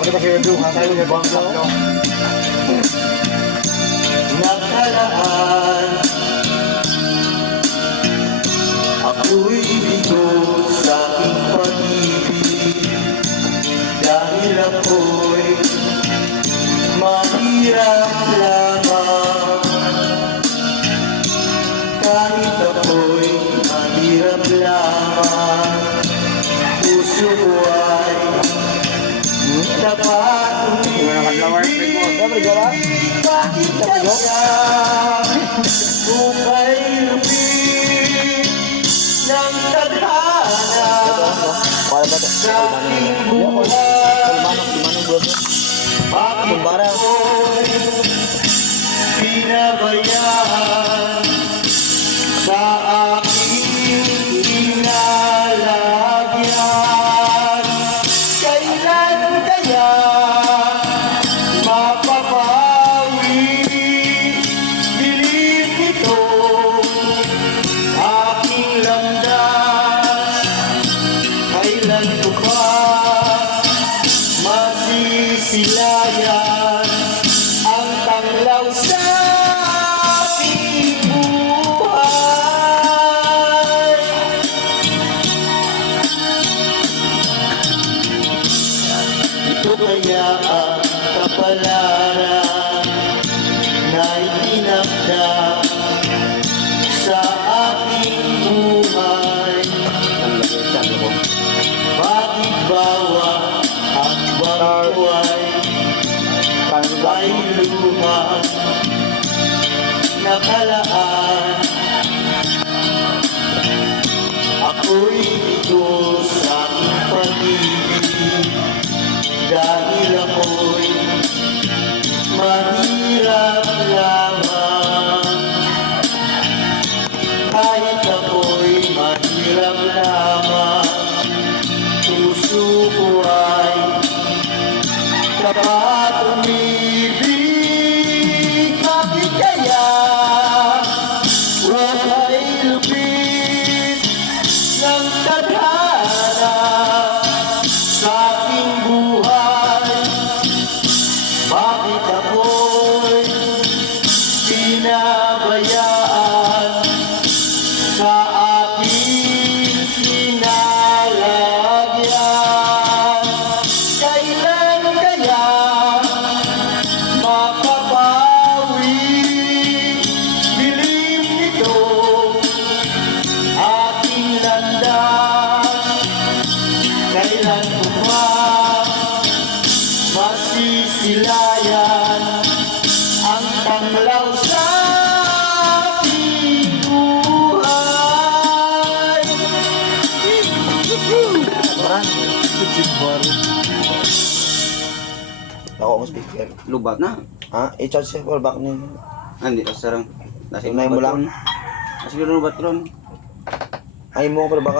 Ako di ba siya yung tayo yung banglo. Nakaraan, ako'y bigo sa aking pag-ibig. Dahil ako'y mahirap lamang. Kahit ako'y mahirap lamang, puso ko ay dapat umibig. Bakit kaya bukay lupit ng tadhana sa aking buhay? Bakit ako'y pinabayaan sa aking pinalagyan? Kailan kaya mapapawi dilim ito aking landas? Kailan ko ba masisilayan ang tanglaw sa aking buhay? Ito kaya ang kapalaran na itinakda sa aking buhay? Bakit bawat hakbang ko ay luma nakalaan? Ako'y bigo sa aking pag-ibig dahil ako'y mahirap lamang. Kahit ako'y mahirap lamang, puso ko ay dapat umibig. Bakit kaya buhay lupit ng tadhana sa aking buhay? Bakit ako'y pinabayaan sa aking pinalagyan? Kailan kaya mapapawi dilim nito aking landas? Kailan ko ba masisilayan ang tanglaw sa aking buhay? Ako ang speaker. Lubat na. Ha? I-charge siya for back niya. Andi sarang. Unay mo lang. Nasi lubat ron. Ay mo pero baka